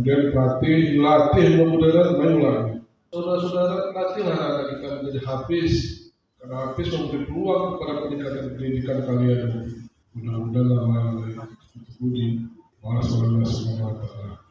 Kemudian latih mudah-mudahan main lagi. Saudara-saudara, latihlah anak kita menjadi hafiz, karena hafiz memberi peluang kepada peningkatan pendidikan kalian. Mudah-mudahan Allah yang puji Allah SWT.